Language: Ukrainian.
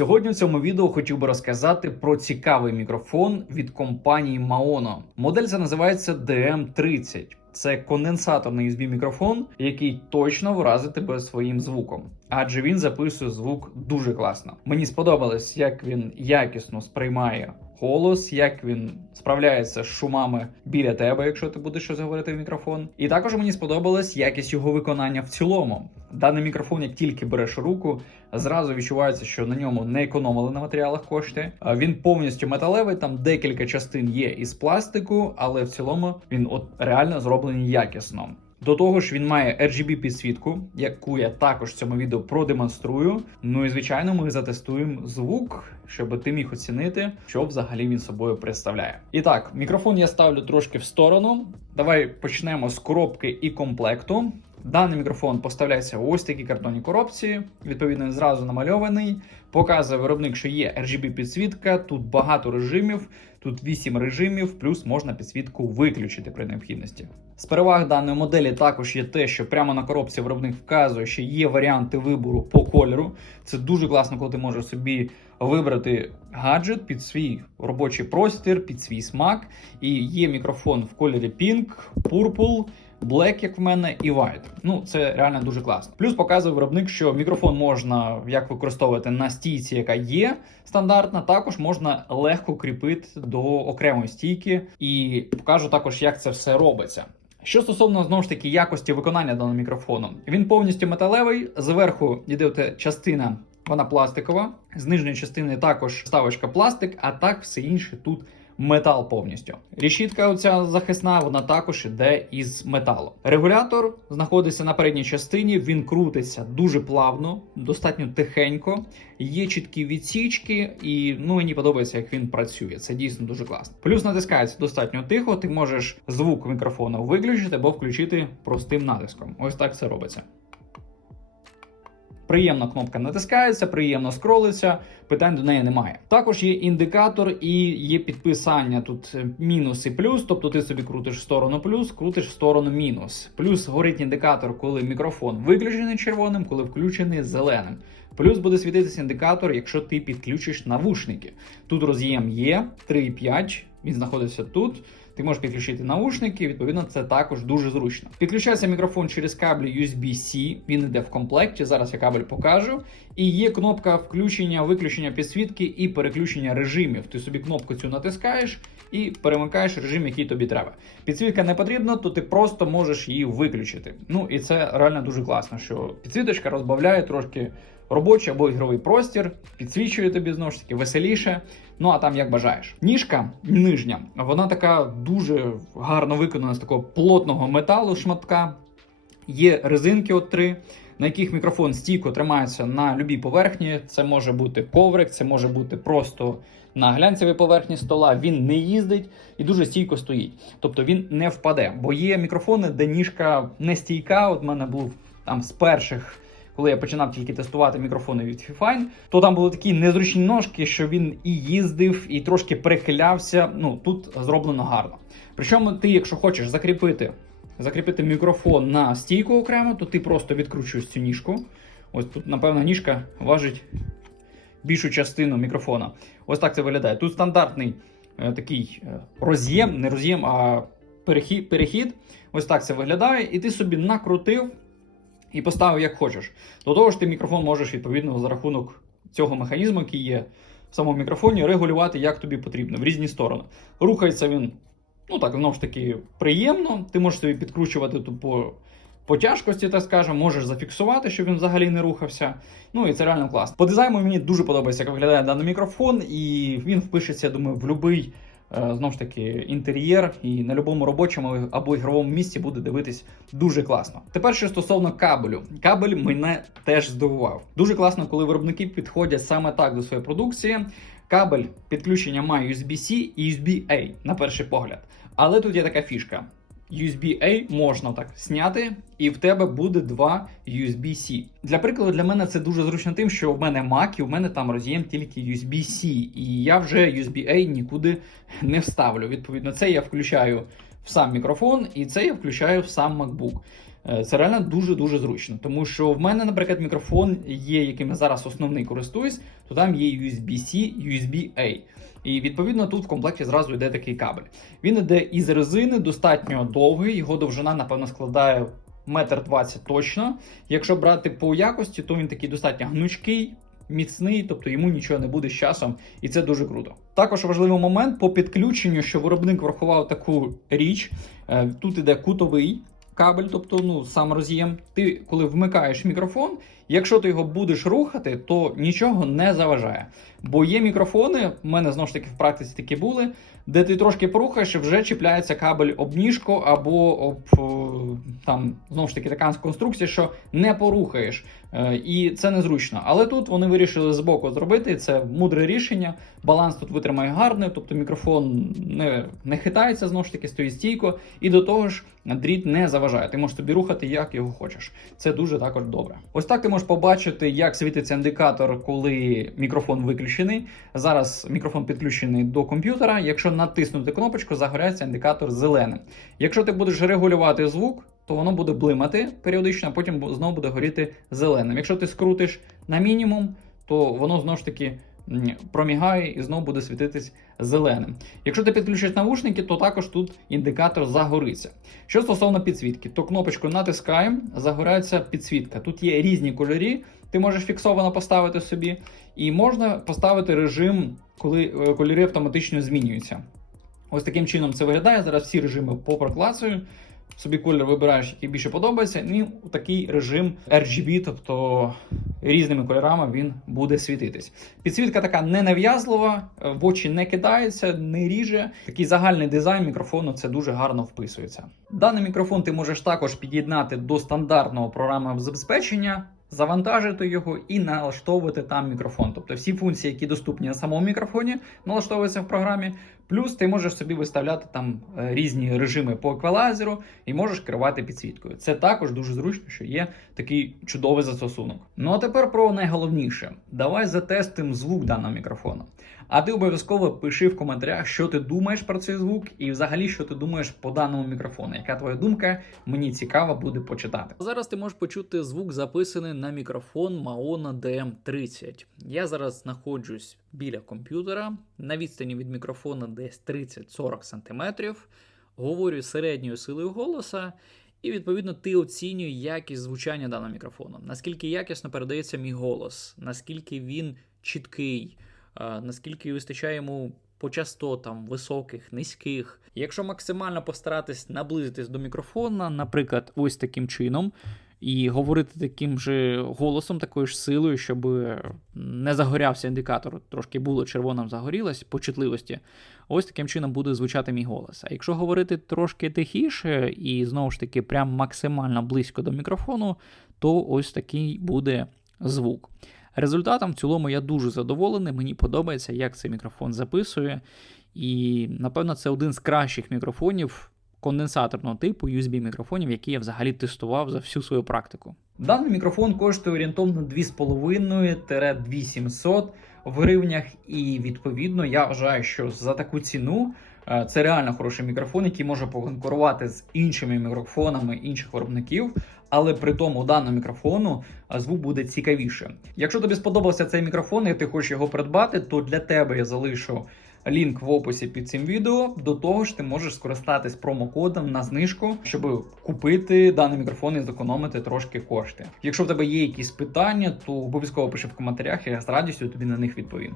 Сьогодні в цьому відео хотів би розказати про цікавий мікрофон від компанії Maono. Модель ця називається DM30. Це конденсаторний USB мікрофон, який точно вразить тебе своїм звуком, адже він записує звук дуже класно. Мені сподобалось, як він якісно сприймає голос, як він справляється з шумами біля тебе, якщо ти будеш щось говорити в мікрофон. І також мені сподобалась якість його виконання в цілому. Даний мікрофон, як тільки береш руку, зразу відчувається, що на ньому не економили на матеріалах кошти. Він повністю металевий, там декілька частин є із пластику, але в цілому він от реально зроблений якісно. До того ж, він має RGB підсвітку, яку я також в цьому відео продемонструю. Ну і звичайно, ми затестуємо звук, щоб ти міг оцінити, що взагалі він собою представляє. І так, мікрофон я ставлю трошки в сторону. Давай почнемо з коробки і комплекту. Даний мікрофон поставляється в ось такій картонній коробці. Відповідно, він зразу намальований. Показує виробник, що є RGB підсвітка. Тут багато режимів, тут 8 режимів, плюс можна підсвітку виключити при необхідності. З переваг даної моделі також є те, що прямо на коробці виробник вказує, що є варіанти вибору по кольору. Це дуже класно, коли ти можеш собі вибрати гаджет під свій робочий простір, під свій смак. І є мікрофон в кольорі Pink, Purple, Black, як в мене, і White. Ну, це реально дуже класно. Плюс показує виробник, що мікрофон можна як використовувати на стійці, яка є стандартна, також можна легко кріпити до окремої стійки, і покажу також, як це все робиться. Що стосовно знову ж таки якості виконання даного мікрофону, він повністю металевий. Зверху йде частина, вона пластикова. З нижньої частини також вставочка пластик, а так все інше тут метал повністю. Рішітка оця захисна, вона також іде із металу. Регулятор знаходиться на передній частині, він крутиться дуже плавно, достатньо тихенько. Є чіткі відсічки, і ну мені подобається, як він працює. Це дійсно дуже класно. Плюс натискається достатньо тихо. Ти можеш звук мікрофона виключити або включити простим натиском. Ось так це робиться. Приємно кнопка натискається, приємно скролиться, питань до неї немає. Також є індикатор і є підписання тут е, мінус і плюс, тобто ти собі крутиш в сторону плюс, крутиш в сторону мінус. Плюс горить індикатор, коли мікрофон виключений червоним, коли включений зеленим. Плюс буде світитися індикатор, якщо ти підключиш навушники. Тут роз'єм є 3,5, він знаходиться тут. Ти можеш підключити наушники, відповідно, це також дуже зручно. Підключається мікрофон через кабель USB-C, він йде в комплекті. Зараз я кабель покажу. І є кнопка включення, виключення підсвітки і переключення режимів. Ти собі кнопку цю натискаєш і перемикаєш режим, який тобі треба. Підсвітка не потрібна, то ти просто можеш її виключити. Ну і це реально дуже класно, що підсвіточка розбавляє трошки робочий або ігровий простір, підсвічує тобі знову ж таки веселіше. Ну а там як бажаєш. Ніжка нижня, вона така дуже гарно виконана з такого плотного металу шматка. Є резинки от три, на яких мікрофон стійко тримається на любій поверхні. Це може бути коврик, це може бути просто на глянцевій поверхні стола. Він не їздить і дуже стійко стоїть. Тобто він не впаде. Бо є мікрофони, де ніжка не стійка. От в мене був там з перших коли я починав тільки тестувати мікрофони від Fifine, то там були такі незручні ножки, що він і їздив, і трошки перехилявся. Ну тут зроблено гарно. Причому ти, якщо хочеш закріпити закріпити мікрофон на стійку окремо, то ти просто відкручуєш цю ніжку. Ось тут, напевно, ніжка важить більшу частину мікрофона. Ось так це виглядає. Тут стандартний е, такий е, роз'єм, не роз'єм, а перехід, перехід. Ось так це виглядає. І ти собі накрутив і поставив як хочеш. До того ж, ти мікрофон можеш відповідно за рахунок цього механізму, який є в самому мікрофоні, регулювати як тобі потрібно в різні сторони. Рухається він, ну так, знову ж таки, приємно. Ти можеш собі підкручувати ту по, тяжкості, так скажемо, можеш зафіксувати, щоб він взагалі не рухався. Ну і це реально класно. По дизайну мені дуже подобається, як виглядає даний мікрофон, і він впишеться, я думаю, в будь-який Е, знову ж таки інтер'єр і на будь-якому робочому або ігровому місці буде дивитись дуже класно. Тепер що стосовно кабелю, кабель мене теж здивував. Дуже класно, коли виробники підходять саме так до своєї продукції. Кабель підключення має USB-C і USB-A на перший погляд. Але тут є така фішка. USB-A можна так зняти, і в тебе буде два USB-C. Для прикладу, для мене це дуже зручно тим, що в мене Mac і в мене там роз'єм тільки USB-C, і я вже USB-A нікуди не вставлю. Відповідно, це я включаю в сам мікрофон, і це я включаю в сам MacBook. Е, Це реально дуже дуже зручно, тому що в мене, наприклад, мікрофон є, яким я зараз основний користуюсь, то там є USB-C, USB-A. І відповідно тут в комплекті зразу йде такий кабель. Він іде із резини, достатньо довгий, його довжина, напевно, складає метр двадцять точно. Якщо брати по якості, то він такий достатньо гнучкий, міцний, тобто йому нічого не буде з часом, і це дуже круто. Також важливий момент по підключенню, що виробник врахував таку річ. Е, Тут іде кутовий кабель, тобто ну сам роз'єм. Ти коли вмикаєш мікрофон, якщо ти його будеш рухати, то нічого не заважає. Бо є мікрофони, в мене знову ж таки в практиці такі були, де ти трошки порухаєш, і вже чіпляється кабель об ніжку або об там знову ж таки така конструкція, що не порухаєш. Е, І це незручно. Але тут вони вирішили збоку зробити. Це мудре рішення. Баланс тут витримає гарний, тобто мікрофон не, не хитається, знову ж таки, стоїть стійко, і до того ж дріт не заважає. Ти можеш собі рухати як його хочеш. Це дуже також добре. Ось так ти можеш побачити, як світиться індикатор, коли мікрофон виключений. Зараз мікрофон підключений до комп'ютера. Якщо натиснути кнопочку, загоряється індикатор зеленим. Якщо ти будеш регулювати звук, то воно буде блимати періодично, а потім знову буде горіти зеленим. Якщо ти скрутиш на мінімум, то воно знову ж таки промігає і знову буде світитись зеленим. Якщо ти підключиш навушники, то також тут індикатор загориться. Що стосовно підсвітки, то кнопочку натискаємо, загорається підсвітка. Тут є різні кольорі, ти можеш фіксовано поставити собі, і можна поставити режим, коли е, кольори автоматично змінюються. Ось таким чином це виглядає. Зараз всі режими попроклацую. Собі колір вибираєш, який більше подобається, і такий режим RGB, тобто різними кольорами він буде світитись. Підсвітка така ненав'язлива, в очі не кидається, не ріже. Такий загальний дизайн мікрофону це дуже гарно вписується. Даний мікрофон ти можеш також під'єднати до стандартного програмного забезпечення. Завантажити його і налаштовувати там мікрофон. Тобто всі функції, які доступні на самому мікрофоні, налаштовуються в програмі. Плюс ти можеш собі виставляти там е, різні режими по еквалайзеру і можеш керувати підсвіткою. Це також дуже зручно, що є такий чудовий застосунок. Ну а тепер про найголовніше: давай затестимо звук даного мікрофону. А ти обов'язково пиши в коментарях, що ти думаєш про цей звук, і взагалі, що ти думаєш по даному мікрофону. Яка твоя думка? Мені цікаво буде почитати. Зараз ти можеш почути звук, записаний на мікрофон Maona DM30. Я зараз знаходжусь біля комп'ютера на відстані від мікрофона десь 30-40 см. Говорю середньою силою голоса. І відповідно ти оцінює якість звучання даного мікрофону. Наскільки якісно передається мій голос, наскільки він чіткий, наскільки вистачає йому по частотам високих, низьких. Якщо максимально постаратись наблизитись до мікрофона, наприклад, ось таким чином, і говорити таким же голосом, такою ж силою, щоб не загорявся індикатор, трошки було червоним загорілось по чутливості. Ось таким чином буде звучати мій голос. А якщо говорити трошки тихіше і знову ж таки прям максимально близько до мікрофону, то ось такий буде звук. Результатом в цілому я дуже задоволений. Мені подобається, як цей мікрофон записує. І напевно це один з кращих мікрофонів конденсаторного типу USB мікрофонів, які я взагалі тестував за всю свою практику. Даний мікрофон коштує орієнтовно 2,5-2700 в гривнях, і відповідно я вважаю, що за таку ціну е, це реально хороший мікрофон, який може поконкурувати з іншими мікрофонами інших виробників. Але при тому даному мікрофону звук буде цікавіше. Якщо тобі сподобався цей мікрофон і ти хочеш його придбати, то для тебе я залишу лінк в описі під цим відео. До того ж, ти можеш скористатись промокодом на знижку, щоб купити даний мікрофон і зекономити трошки кошти. Якщо в тебе є якісь питання, то обов'язково пиши в коментарях, я з радістю тобі на них відповім.